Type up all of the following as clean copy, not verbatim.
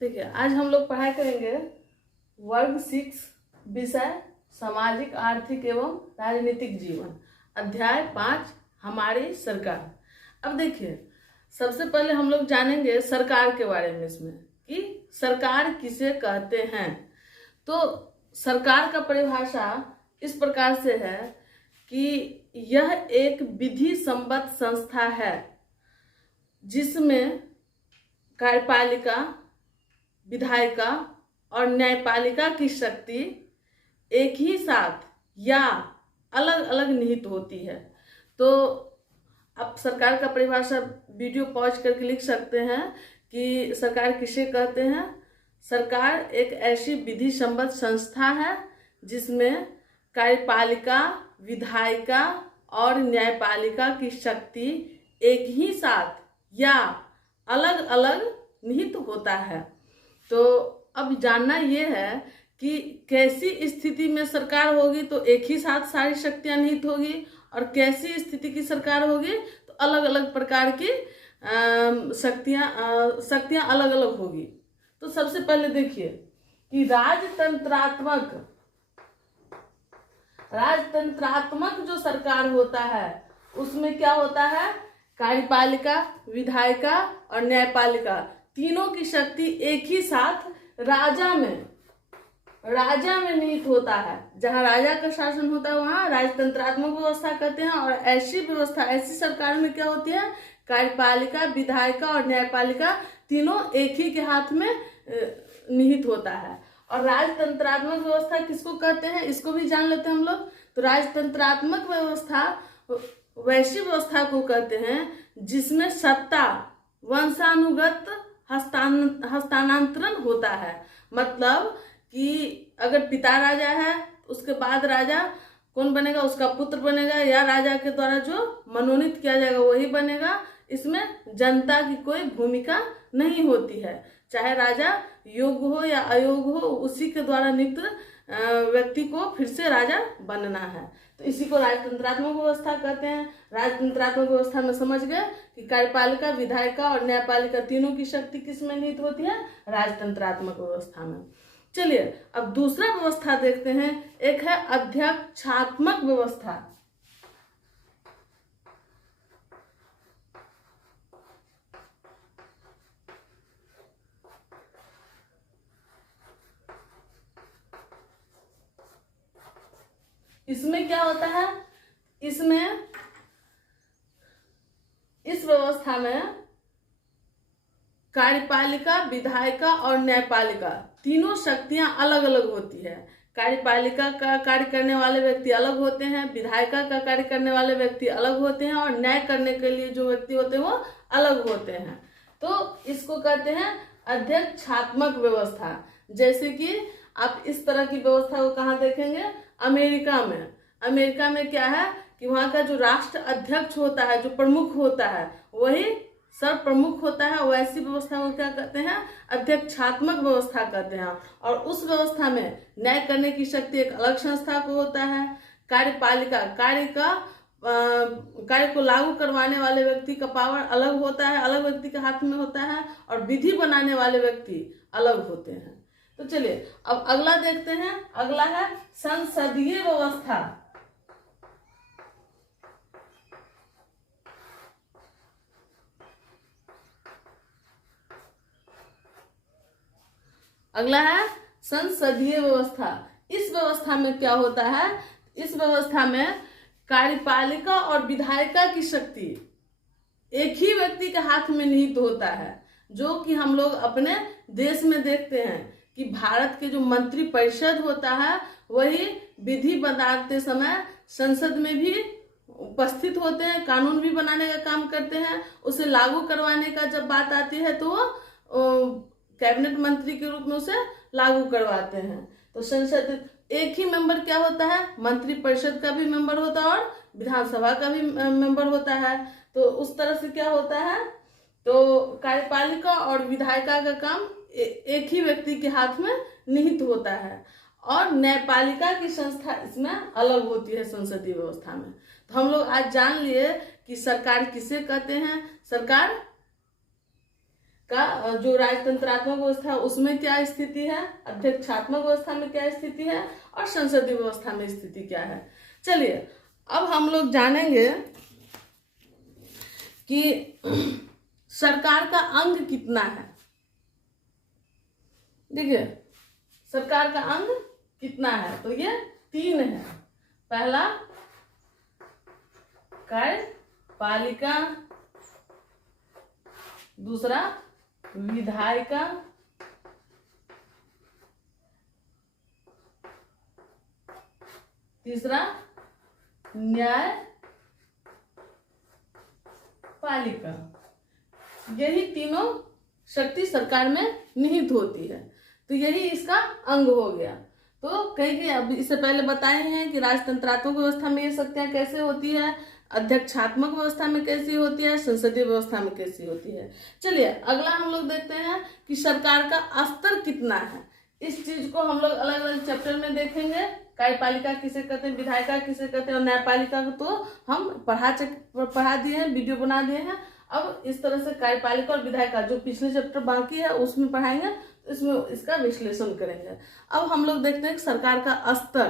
देखिए, आज हम लोग पढ़ाई करेंगे वर्ग 6 विषय सामाजिक आर्थिक एवं राजनीतिक जीवन, अध्याय 5 हमारी सरकार। अब देखिए, सबसे पहले हम लोग जानेंगे सरकार के बारे में, इसमें कि सरकार किसे कहते हैं। तो सरकार का परिभाषा इस प्रकार से है कि यह एक विधि सम्मत संस्था है जिसमें कार्यपालिका, विधायिका और न्यायपालिका की शक्ति एक ही साथ या अलग अलग निहित होती है। तो आप सरकार का परिभाषा वीडियो पॉज करके लिख सकते हैं कि सरकार किसे कहते हैं। सरकार एक ऐसी विधि सम्मत संस्था है जिसमें कार्यपालिका, विधायिका और न्यायपालिका की शक्ति एक ही साथ या अलग अलग निहित होता है। तो अब जानना ये है कि कैसी स्थिति में सरकार होगी तो एक ही साथ सारी शक्तियां निहित होगी, और कैसी स्थिति की सरकार होगी तो अलग अलग प्रकार की शक्तियां अलग अलग होगी। तो सबसे पहले देखिए कि राजतंत्रात्मक जो सरकार होता है उसमें क्या होता है, कार्यपालिका, विधायिका और न्यायपालिका तीनों की शक्ति एक ही साथ राजा में निहित होता है। जहां राजा का शासन होता है वहां राजतंत्रात्मक व्यवस्था कहते हैं, और ऐसी व्यवस्था, ऐसी सरकार में क्या होती है, कार्यपालिका, विधायिका और न्यायपालिका तीनों एक ही के हाथ में निहित होता है। और राजतंत्रात्मक व्यवस्था किसको कहते हैं, इसको भी जान लेते हैं हम लोग। तो राजतंत्रात्मक व्यवस्था वैसी व्यवस्था को कहते हैं जिसमें सत्ता वंशानुगत हस्तांतरण होता है। मतलब कि अगर पिता राजा है उसके बाद राजा कौन बनेगा, उसका पुत्र बनेगा, या राजा के द्वारा जो मनोनीत किया जाएगा वही बनेगा। इसमें जनता की कोई भूमिका नहीं होती है, चाहे राजा योग्य हो या अयोग्य हो, उसी के द्वारा नियुक्त व्यक्ति को फिर से राजा बनना है। तो इसी को राजतंत्रात्मक व्यवस्था कहते हैं। राजतंत्रात्मक व्यवस्था में समझ गए कि कार्यपालिका, विधायिका और न्यायपालिका तीनों की शक्ति किस में निहित होती है, राजतंत्रात्मक व्यवस्था में। चलिए अब दूसरा व्यवस्था देखते हैं, एक है अध्यक्षात्मक व्यवस्था। इसमें क्या होता है, इस व्यवस्था में कार्यपालिका, विधायिका और न्यायपालिका तीनों शक्तियां अलग अलग होती है। कार्यपालिका का कार्य करने वाले व्यक्ति अलग होते हैं, विधायिका का कार्य करने वाले व्यक्ति अलग होते हैं, और न्याय करने के लिए जो व्यक्ति होते हैं वो अलग होते हैं। तो इसको कहते हैं अध्यक्षात्मक व्यवस्था। जैसे कि आप इस तरह की व्यवस्था को कहाँ देखेंगे, अमेरिका में क्या है कि वहाँ का जो राष्ट्र अध्यक्ष होता है, जो प्रमुख होता है, वही सर्व प्रमुख होता है। वैसी व्यवस्था को क्या कहते हैं, अध्यक्षात्मक व्यवस्था कहते हैं। और उस व्यवस्था में न्याय करने की शक्ति एक अलग संस्था को होता है। कार्यपालिका, कार्य को लागू करवाने वाले व्यक्ति का पावर अलग होता है, अलग व्यक्ति के हाथ में होता है, और विधि बनाने वाले व्यक्ति अलग होते हैं। तो चलिए अब अगला देखते हैं, अगला है संसदीय व्यवस्था। अगला है संसदीय व्यवस्था। इस व्यवस्था में क्या होता है, इस व्यवस्था में कार्यपालिका और विधायिका की शक्ति एक ही व्यक्ति के हाथ में निहित होता है। जो कि हम लोग अपने देश में देखते हैं कि भारत के जो मंत्री परिषद होता है वही विधि बनाते समय संसद में भी उपस्थित होते हैं, कानून भी बनाने का काम करते हैं। उसे लागू करवाने का जब बात आती है तो वो कैबिनेट मंत्री के रूप में उसे लागू करवाते हैं। तो संसद एक ही मेंबर क्या होता है, मंत्री परिषद का भी मेंबर होता है और विधानसभा का भी मेंबर होता है। तो उस तरह से क्या होता है, तो कार्यपालिका और विधायिका का काम एक ही व्यक्ति के हाथ में निहित होता है, और न्यायपालिका की संस्था इसमें अलग होती है संसदीय व्यवस्था में। तो हम लोग आज जान लिए कि सरकार किसे कहते हैं। सरकार का जो राजतंत्रात्मक व्यवस्था है उसमें क्या स्थिति है, अध्यक्षात्मक व्यवस्था में क्या स्थिति है और संसदीय व्यवस्था में स्थिति क्या है। चलिए अब हम लोग जानेंगे कि सरकार का अंग कितना है। देखिए सरकार का अंग कितना है, तो ये 3 है। पहला कार्यपालिका, दूसरा विधायिका, तीसरा न्यायपालिका। यही तीनों शक्ति सरकार में निहित होती है, तो यही इसका अंग हो गया। तो कहीं अब इससे पहले बताए हैं कि राजतंत्रात्मक व्यवस्था में ये शक्तियां कैसे होती है, अध्यक्षात्मक व्यवस्था में कैसी होती है, संसदीय व्यवस्था में कैसी होती है। चलिए अगला हम लोग देखते हैं कि सरकार का स्तर कितना है। इस चीज को हम लोग अलग अलग चैप्टर में देखेंगे। कार्यपालिका किसे कहते हैं, विधायिका किसे कहते हैं और न्यायपालिका को तो हम पढ़ा दिए हैं, वीडियो बना दिए हैं। अब इस तरह से कार्यपालिका और विधायिका जो पिछले चैप्टर बाकी है उसमें पढ़ाएंगे, तो इसमें इसका विश्लेषण करेंगे। अब हम लोग देखते हैं कि सरकार का स्तर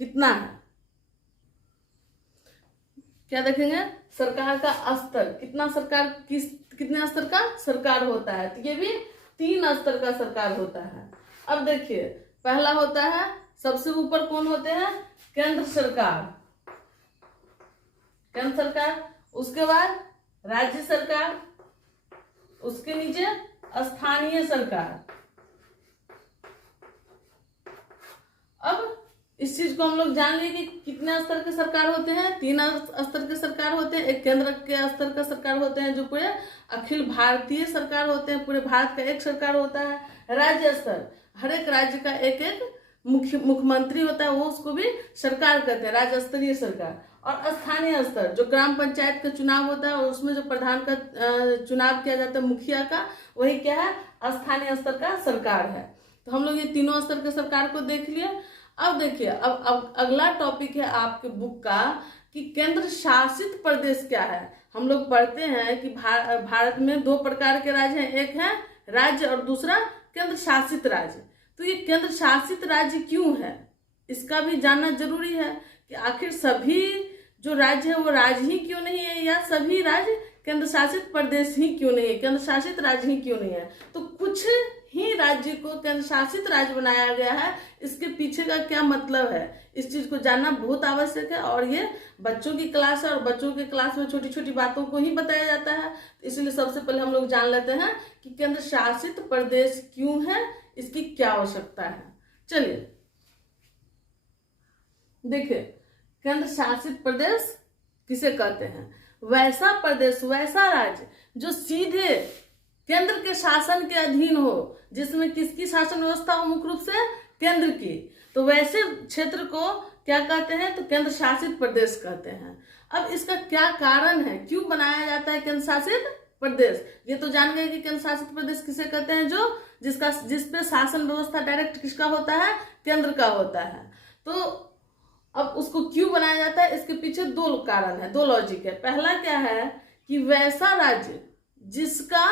कितना है। क्या देखेंगे, सरकार का स्तर कितना, सरकार कितने स्तर का सरकार होता है, तो ये भी 3 स्तर का सरकार होता है। अब देखिए पहला होता है, सबसे ऊपर कौन होते हैं, केंद्र सरकार, केंद्र सरकार, उसके बाद राज्य सरकार, उसके नीचे स्थानीय सरकार। अब इस चीज को हम लोग जान लिए कि कितने स्तर के सरकार होते हैं, 3 स्तर के सरकार होते हैं। एक केंद्र के स्तर का सरकार होते हैं जो पूरे अखिल भारतीय सरकार होते हैं, पूरे भारत का एक सरकार होता है। राज्य स्तर, हर एक राज्य का एक एक मुख्यमंत्री होता है, वो उसको भी सरकार कहते हैं, राज्य स्तरीय सरकार। और स्थानीय स्तर जो ग्राम पंचायत का चुनाव होता है और उसमें जो प्रधान का चुनाव किया जाता है, मुखिया का, वही क्या है, स्थानीय स्तर का सरकार है। तो हम लोग ये तीनों स्तर के सरकार को देख लिए। अब देखिए अब अगला टॉपिक है आपके बुक का कि केंद्र शासित प्रदेश क्या है। हम लोग पढ़ते हैं कि भारत में 2 प्रकार के राज्य हैं, एक है राज्य और दूसरा केंद्र शासित राज्य। तो ये केंद्र शासित राज्य क्यों है, इसका भी जानना जरूरी है कि आखिर सभी जो राज्य है वो राज्य ही क्यों नहीं है, या सभी राज्य केंद्र शासित प्रदेश ही क्यों नहीं है, केंद्र शासित राज्य ही क्यों नहीं है। तो कुछ ही राज्य को केंद्र शासित राज्य बनाया गया है, इसके पीछे का क्या मतलब है, इस चीज को जानना बहुत आवश्यक है। और ये बच्चों की क्लास है और बच्चों की क्लास में छोटी छोटी बातों को ही बताया जाता है, इसलिए सबसे पहले हम लोग जान लेते हैं कि केंद्र शासित प्रदेश क्यों है, इसकी क्या आवश्यकता है। चलिए देखिए, केंद्र शासित प्रदेश किसे कहते हैं, वैसा प्रदेश, वैसा राज्य जो सीधे केंद्र के शासन के अधीन हो, जिसमें किसकी शासन व्यवस्था हो, मुख्य रूप से केंद्र की, तो वैसे क्षेत्र को क्या कहते हैं, तो केंद्र शासित प्रदेश कहते हैं। अब इसका क्या कारण है, क्यों बनाया जाता है केंद्र शासित प्रदेश, ये तो जान गए कि केंद्र शासित प्रदेश किसे कहते हैं, जो जिसपे शासन व्यवस्था डायरेक्ट किसका होता है, केंद्र का होता है। तो अब उसको क्यों बनाया जाता है, इसके पीछे 2 कारण है, 2 लॉजिक है। पहला क्या है कि वैसा राज्य जिसका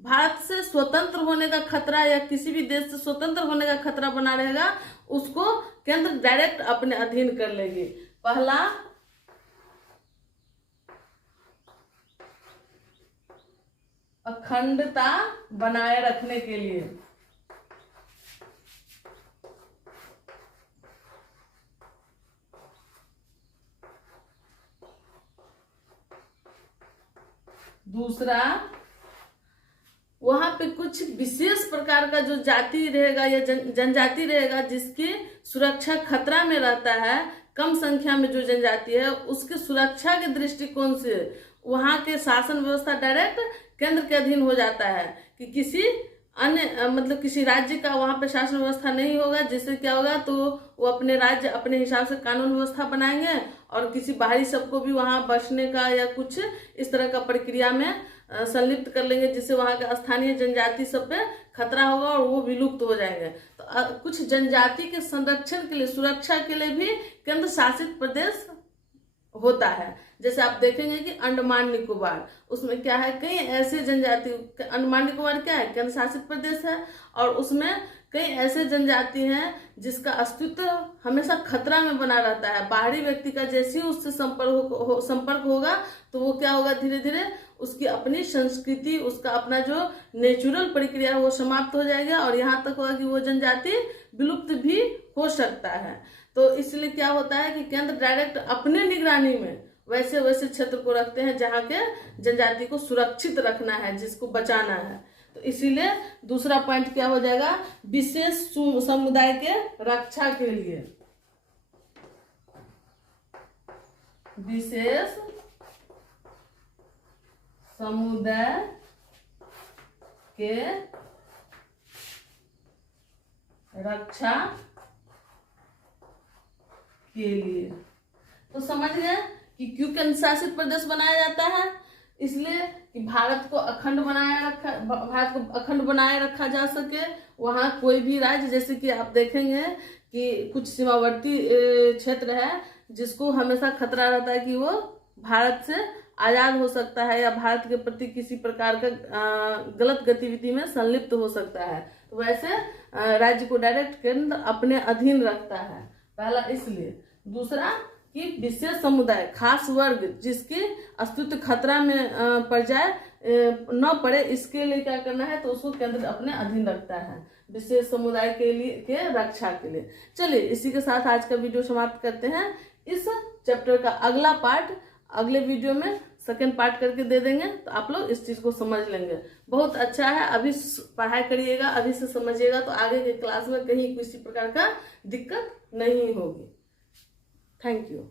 भारत से स्वतंत्र होने का खतरा या किसी भी देश से स्वतंत्र होने का खतरा बना रहेगा, उसको केंद्र डायरेक्ट अपने अधीन कर लेगी। पहला अखंडता बनाए रखने के लिए, दूसरा वहां पे कुछ विशेष प्रकार का जो जाति रहेगा या जनजाति रहेगा जिसकी सुरक्षा खतरा में रहता है, कम संख्या में जो जनजाति है उसके सुरक्षा के दृष्टिकोण से वहां के शासन व्यवस्था डायरेक्ट केंद्र के अधीन हो जाता है कि किसी अन्य मतलब किसी राज्य का वहां पे शासन व्यवस्था नहीं होगा, जिससे क्या होगा तो वो अपने राज्य अपने हिसाब से कानून व्यवस्था बनाएंगे और किसी बाहरी सबको भी वहां बसने का या कुछ इस तरह का प्रक्रिया में संलिप्त कर लेंगे, जिससे वहां के स्थानीय जनजाति सब पे खतरा होगा और वो विलुप्त हो जाएंगे। तो कुछ जनजाति के संरक्षण के लिए, सुरक्षा के लिए भी केंद्र शासित प्रदेश होता है। जैसे आप देखेंगे कि अंडमान निकोबार, उसमें क्या है, कई ऐसे जनजाति, अंडमान निकोबार क्या है, केंद्र शासित प्रदेश है, और उसमें कई ऐसे जनजाति हैं जिसका अस्तित्व हमेशा खतरा में बना रहता है। बाहरी व्यक्ति का जैसे ही उससे संपर्क होगा तो वो क्या होगा, धीरे धीरे उसकी अपनी संस्कृति, उसका अपना जो नेचुरल प्रक्रिया है वो समाप्त हो जाएगा, और यहाँ तक होगा कि वो जनजाति विलुप्त भी हो सकता है। तो इसलिए क्या होता है कि केंद्र डायरेक्ट अपने निगरानी में वैसे वैसे क्षेत्र को रखते हैं जहाँ के जनजाति को सुरक्षित रखना है, जिसको बचाना है। तो इसीलिए दूसरा पॉइंट क्या हो जाएगा, विशेष समुदाय के रक्षा के लिए, विशेष समुदाय के रक्षा के लिए। तो समझ गए कि क्यों केंद्र शासित प्रदेश बनाया जाता है, इसलिए कि भारत को अखंड बनाए रखा जा सके। वहाँ कोई भी राज्य, जैसे कि आप देखेंगे कि कुछ सीमावर्ती क्षेत्र है जिसको हमेशा खतरा रहता है कि वो भारत से आजाद हो सकता है या भारत के प्रति किसी प्रकार का गलत गतिविधि में संलिप्त हो सकता है। तो वैसे राज्य को डायरेक्ट केंद्र अपने अधीन रखता है, पहला इसलिए। दूसरा कि विशेष समुदाय, खास वर्ग जिसके अस्तित्व खतरा में पड़ जाए, न पड़े, इसके लिए क्या करना है, तो उसको केंद्र अपने अधीन रखता है, विशेष समुदाय के लिए के रक्षा के लिए। चलिए इसी के साथ आज का वीडियो समाप्त करते हैं। इस चैप्टर का अगला पार्ट अगले वीडियो में सेकेंड पार्ट करके दे देंगे, तो आप लोग इस चीज को समझ लेंगे। बहुत अच्छा है, अभी पढ़ाई करिएगा, अभी से समझिएगा, तो आगे के क्लास में कहीं किसी प्रकार का दिक्कत नहीं होगी। Thank you.